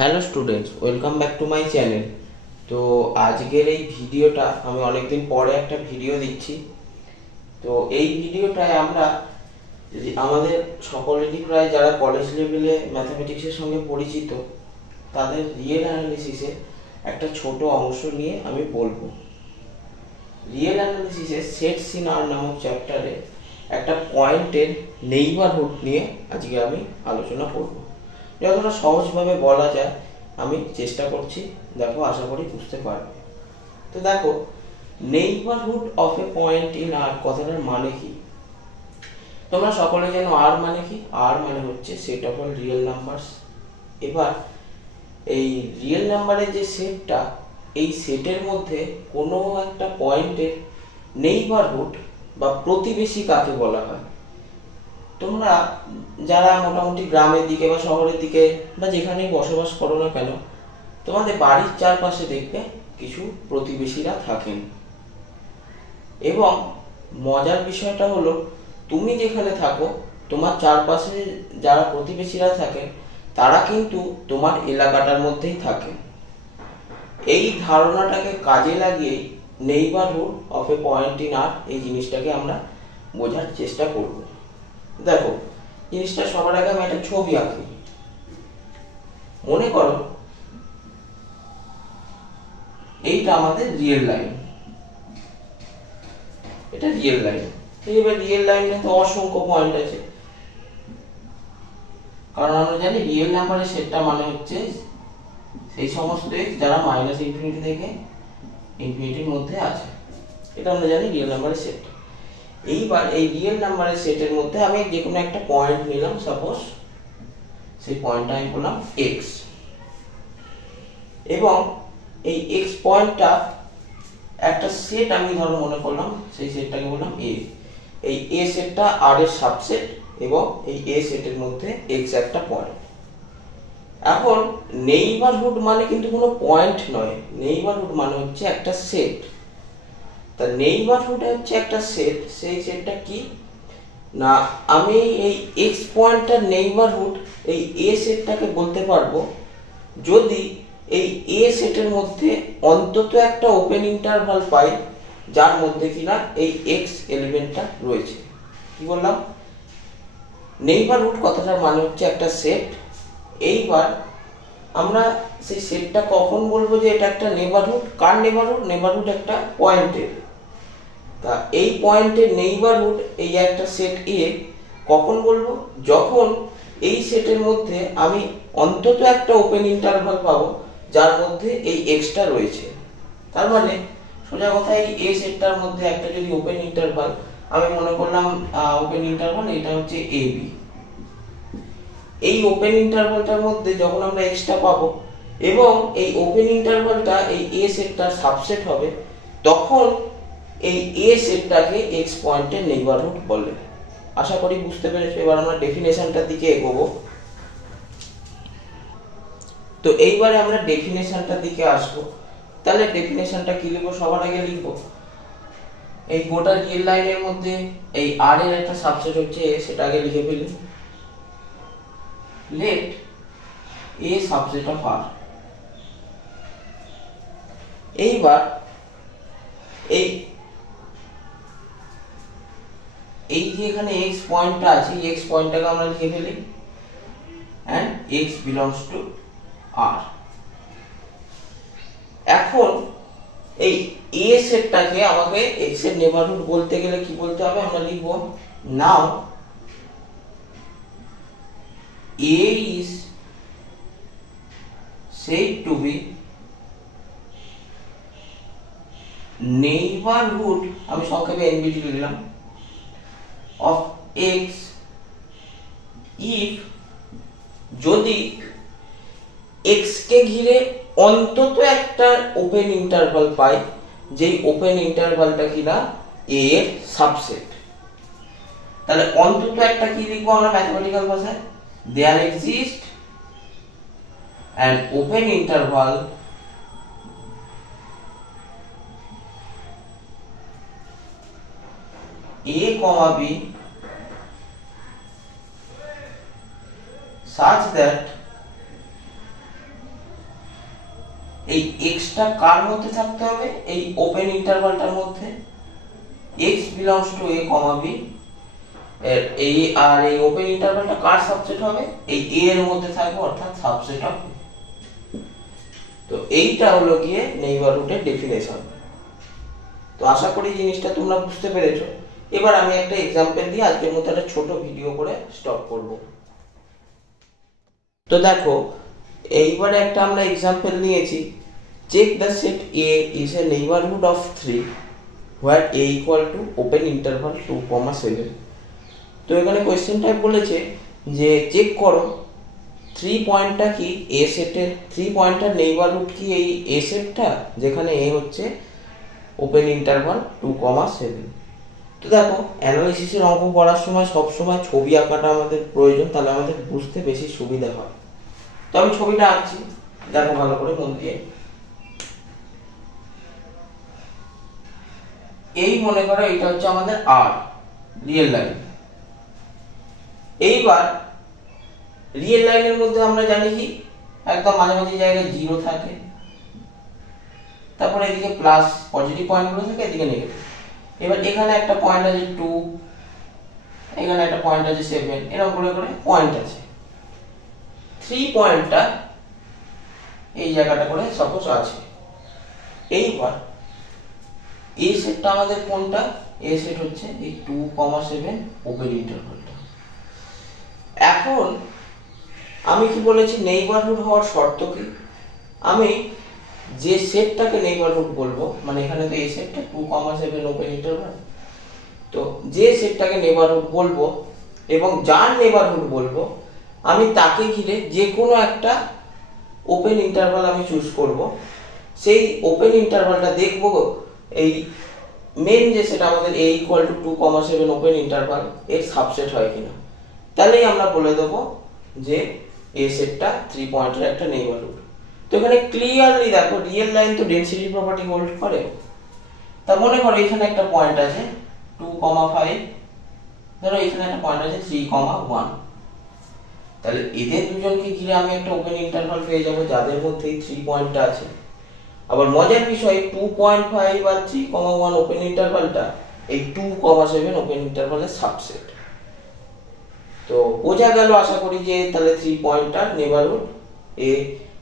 Hello students, welcome back to my channel. তো আজকের এই ভিডিওটা আমি অনেকদিন পরে একটা ভিডিও দিচ্ছি। তো এই ভিডিওটায় আমরা আমাদের সকলেরই প্রায় যারা কলেজ লেভেলে ম্যাথামেটিক্সের সঙ্গে পরিচিত তাদের রিয়েল অ্যানালিসিসে একটা ছোট অংশ নিয়ে আমি বলবো। রিয়েল অ্যানালিসিসের সেটস ইন আর নামক চ্যাপ্টারে একটা পয়েন্টের নেইবারহুড নিয়ে আজকে আমি আলোচনা করব। যতটা সহজভাবে বলা যায় আমি চেষ্টা করছি, দেখো আশা করি বুঝতে পারবে। তো দেখো, neighbourhood of a point in R কথাটার মানে কি তোমরা সকলে জানো। আর মানে কি? আর মানে হচ্ছে set of all real numbers. এবার এই রিয়েল নাম্বারের যে সেটটা, এই সেটের মধ্যে কোনো একটা পয়েন্টের নেইবারহুড বা প্রতিবেশী কাকে বলা হয়? তোমরা যারা মোটামুটি গ্রামের দিকে বা শহরের দিকে বা যেখানেই বসবাস করো না কেন, তোমাদের বাড়ির চারপাশে দেখবে কিছু প্রতিবেশীরা থাকেন। এবং মজার বিষয়টা হলো, তুমি যেখানে থাকো তোমার চারপাশে যারা প্রতিবেশীরা থাকেন তারা কিন্তু তোমার এলাকাটার মধ্যেই থাকে। এই ধারণাটাকে কাজে লাগিয়েই neighbourhood of a point in R এই জিনিসটাকে আমরা বোঝার চেষ্টা করব। দেখো, জিনিসটা সবার আগে আমি একটা ছবি আঁকি। মনে করো এইটা আমাদের রিয়েল লাইন, এটা রিয়েল লাইন। এবার রিয়েল লাইনে তো অসংখ্য পয়েন্ট আছে, কারণ আমরা জানি রিয়েল নাম্বারের সেটটা মানে হচ্ছে সেই সমস্ত x যারা মাইনাস ইনফিনিটি থেকে ইনফিনিটির মধ্যে আছে। এটা আমরা জানি রিয়েল নাম্বারের সেট। এইবার এই রিয়েল নাম্বারের সেটের মধ্যে আমি যে কোনো একটা পয়েন্ট নিলাম, সাপোজ সেই পয়েন্টটা আমি বললাম x, এবং এই x পয়েন্টটা একটা সেট আমি ধরো মনে করলাম, সেই সেটটাকে বললাম a। এই a সেটটা r এর সাবসেট এবং এই a সেটের মধ্যে x একটা পয়েন্ট। এখন নেইবারহুড মানে কিন্তু কোনো পয়েন্ট নয়, নেইবারহুড মানে হচ্ছে একটা সেট। তা নেইবারহুড হচ্ছে একটা সেট। সেই সেটটা কি না, আমি এই x পয়েন্টটার নেইবারহুড এই a সেটটাকে বলতে পারবো যদি এই a সেটের মধ্যে অন্তত একটা ওপেন ইন্টারভাল পাই যার মধ্যে কিনা এই x এলিমেন্টটা রয়েছে। কি বললাম? নেইবারহুড কথাটার মানে হচ্ছে একটা সেট। এইবার আমরা সেই সেটটা কখন বলবো যে এটা একটা নেইবারহুড? কার নেইবারহুড? নেইবারহুড একটা পয়েন্টের। তা এই পয়েন্টের নেইবারহুড এই একটা সেট a কখন বলবো? যখন এই সেটের মধ্যে আমি অন্তত একটা ওপেন ইন্টারভাল পাবো যার মধ্যে এই এক্সটা রয়েছে। তার মানে সোজা কথা, এই a সেটটার মধ্যে একটা যদি ওপেন ইন্টারভাল আমি মনে করলাম ওপেন ইন্টারভাল এটা হচ্ছে ab, এই ওপেন ইন্টারভালটার মধ্যে যখন আমরা এক্সটা পাবো এবং এই ওপেন ইন্টারভালটা এই a সেটটার সাবসেট হবে, তখন এই a সেটটাকে x পয়েন্টের নেইবারহুড বলে। আশা করি বুঝতে পেরেছো। এবার আমরা ডেফিনেশনটার দিকে এগোবো। তো এইবারে আমরা ডেফিনেশনটার দিকে আসবো। তাহলে ডেফিনেশনটা কি লিখবো? সবার আগে লিখবো এই গোটা রিয়েল লাইনের মধ্যে এই r এর একটা সাবসেট হচ্ছে a, সেটা আগে লিখে ফেলি। let a subset of r। এইবার এই যে এখানে x পয়েন্টটা আছে, এই x পয়েন্টটাকে আমরা লিখে ফেলি and x belongs to r। এখন এই a সেটটাকে আমাকে x এর নেইবারহুড বলতে গেলে কি বলতে হবে? আমরা লিখব নাও a is said to be neighborhood, আমি সংক্ষেপে NBT লিখলাম, of x if যদি x কে ঘিরে অন্তত একটা ওপেন ইন্টারভাল পাই, যেই ওপেন ইন্টারভালটা কিনা a এর সাবসেট। তাহলে অন্তত একটা কি লিখবো আমরা ম্যাথমেটিক্যাল ভাষায়? there exist an open interval a, b such that এই এক্সটা কার মধ্যে থাকতে হবে, এই ওপেন ইন্টারভালটার মধ্যে, x belongs to a comma b, এই আর এই ওপেন ইন্টারভালটা কার সাবসেট হবে, এই a এর মধ্যে থাকবে, অর্থাৎ সাবসেট অফ। তো এইটা হলো গিয়ে নেইবারহুডের ডেফিনেশন। তো আশা করি জিনিসটা তোমরা বুঝতে পেরেছো। এবার আমি একটা এক্সাম্পল দিয়ে আজকের মতো একটা ছোট ভিডিও করে স্টপ করব। তো দেখো, এইবারে একটা আমরা এক্সাম্পল নিয়েছি, check the set A is a neighborhood of 3 where A equal to open interval 2, 7। তো এখানে কোয়েশ্চেন টাইপ বলেছে যে চেক করো 3 পয়েন্টটা কি A সেটের, 3 পয়েন্টার নেইবারহুড কি এই A সেটটা, যেখানে A হচ্ছে ওপেন ইন্টারভাল 2, 7। তো দেখো, অ্যানালাইসিসের অঙ্ক করার সময় সব সময় ছবি আঁকাটা আমাদের প্রয়োজন, তাহলে আমাদের বুঝতে বেশি সুবিধা হয়। তো আমি ছবিটা আঁকছি, দেখো ভালো করে মন দিয়ে। এই মনে করো এটা হচ্ছে আমাদের আর রিয়েল লাইন। এইবার রিয়েল লাইনের মধ্যে আমরা জানি কি একদম মাঝামাঝি জায়গায় 0 থাকে, তারপরে এদিকে প্লাস পজিটিভ পয়েন্টগুলো থাকে, এদিকে নেগেটিভ। এবার এখানে একটা পয়েন্ট আছে 2, এখানে একটা পয়েন্ট আছে 7, এরকম করে করে পয়েন্ট আছে। 3 পয়েন্টটা এই জায়গাটা করে সাপোজ আছে। এইবার এই সেটটা আমাদের কোনটা, এই সেট হচ্ছে এই 2, 7 ওপেন ইন্টারভালটা। এখন আমি কি বলেছি নেইবারহুড হওয়ার শর্ত কি, আমি যে সেটটাকে নেইবারহুড বলবো, মানে এখানে তো এই সেটটা 2, 7 ওপেন ইন্টারভাল, তো যে সেটটাকে নেইবারহুড বলবো এবং যার নেইবারহুড বলবো, আমি তাকে ঘিরে যে কোনো একটা ওপেন ইন্টারভাল আমি চুজ করব। সেই ওপেন ইন্টারভালটা দেখবো এই মেন যে সেটা আমাদের a equal to 2, 7 open interval এর সাবসেট হয় কিনা, তাহলেই আমরা বলে দেবো যে এই সেটটা 3 পয়েন্টের একটা নেইবারহুড। তো এখানে ক্লিয়ারলি দেখো, রিয়েল লাইন তো ডেনসিটি প্রপার্টি হোল্ড করে। তা মনে করো এখানে একটা পয়েন্ট আছে 2, 5, ধরো এখানে একটা পয়েন্ট আছে 3, 1, তাহলে এদের দুজনকে ঘিরে আমি একটা ওপেন ইন্টারভাল পেয়ে যাবো যাদের মধ্যে এই 3 পয়েন্টটা আছে। আবার মজার বিষয় 2.5 আর 3, 1 ওপেন ইন্টারভালটা এই 2, 7 ওপেন ইন্টারভালের সাবসেট। তো বোঝা গেল আশা করি যে তাহলে 3 পয়েন্টটার নেইবারহুড এ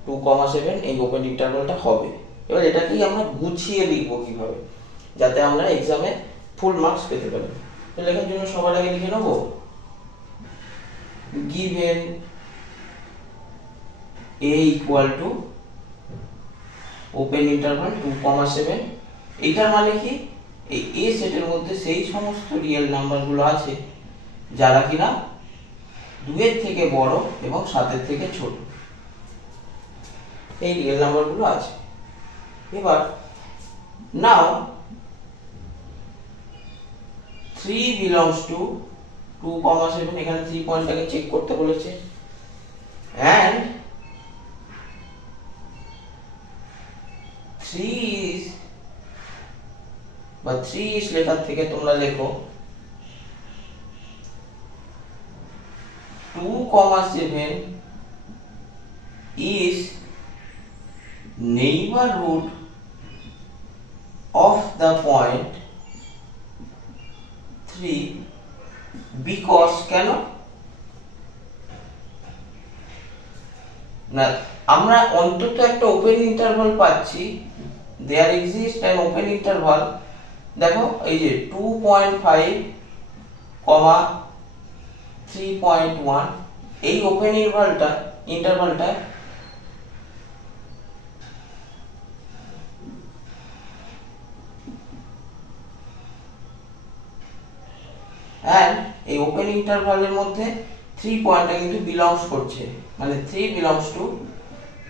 2, 7 এই ওপেন ইন্টারভালটা হবে। এবার এটাকেই আমরা গুছিয়ে লিখবো কিভাবে, যাতে আমরা এক্সামে ফুল মার্কস পেতে পারি। তো লেখার জন্য সবার আগে লিখে নেবো given a equal to open interval 2, 7। এটার মানে কি, এই a সেটের মধ্যে সেই সমস্ত রিয়েল নাম্বারগুলো আছে যারা কিনা 2 এর থেকে বড় এবং 7 এর থেকে ছোট, এই রিয়েল নাম্বারগুলো আছে। এবার নাও 3 belongs to 2, 7, এখানে 3 পয়েন্টটাকে চেক করতে বলেছে, and 3 লেখার থেকে তোমরা লেখো 2, 7 is neighborhood of the point 3 because কেন না, আমরা অন্তত একটা ওপেন ইন্টারভাল পাচ্ছি, there exists an open interval। দেখো এই যে 2.5, 3.1 এই ওপেন ইন্টারভালটা and এই ওপেন ইন্টারভালের মধ্যে 3 পয়েন্টটা কিন্তু বিলংস করছে, মানে 3 belongs to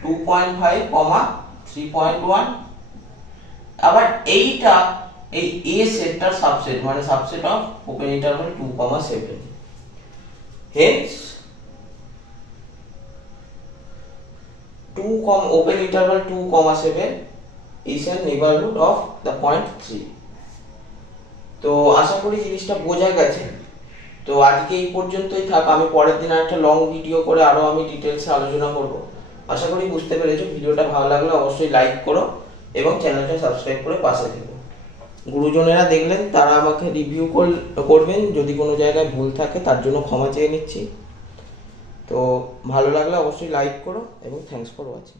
2.5, 3.1। আবার এইটা এই a সেটটার সাবসেট, মানে subset of open interval 2, 7। Hence open interval 2, 7 is a neighborhood of the point 3। তো আশা করি জিনিসটা বোঝা গেছে। তো আজকে এই পর্যন্তই থাক, আমি পরের দিন একটা লং ভিডিও করে আরো আমি ডিটেইলসে আলোচনা করব। আশা করি বুঝতে পেরেছো। ভিডিওটা ভালো লাগলে অবশ্যই লাইক করো এবং চ্যানেলটা সাবস্ক্রাইব করে পাশে থেকো। গুরুজনেরা দেখলেন, তারা আমাকে রিভিউ করবেন, যদি কোনো জায়গায় ভুল থাকে তার জন্য ক্ষমা চেয়ে নিচ্ছি। তো ভালো লাগলে অবশ্যই লাইক করো এবং থ্যাঙ্কস ফর ওয়াচিং।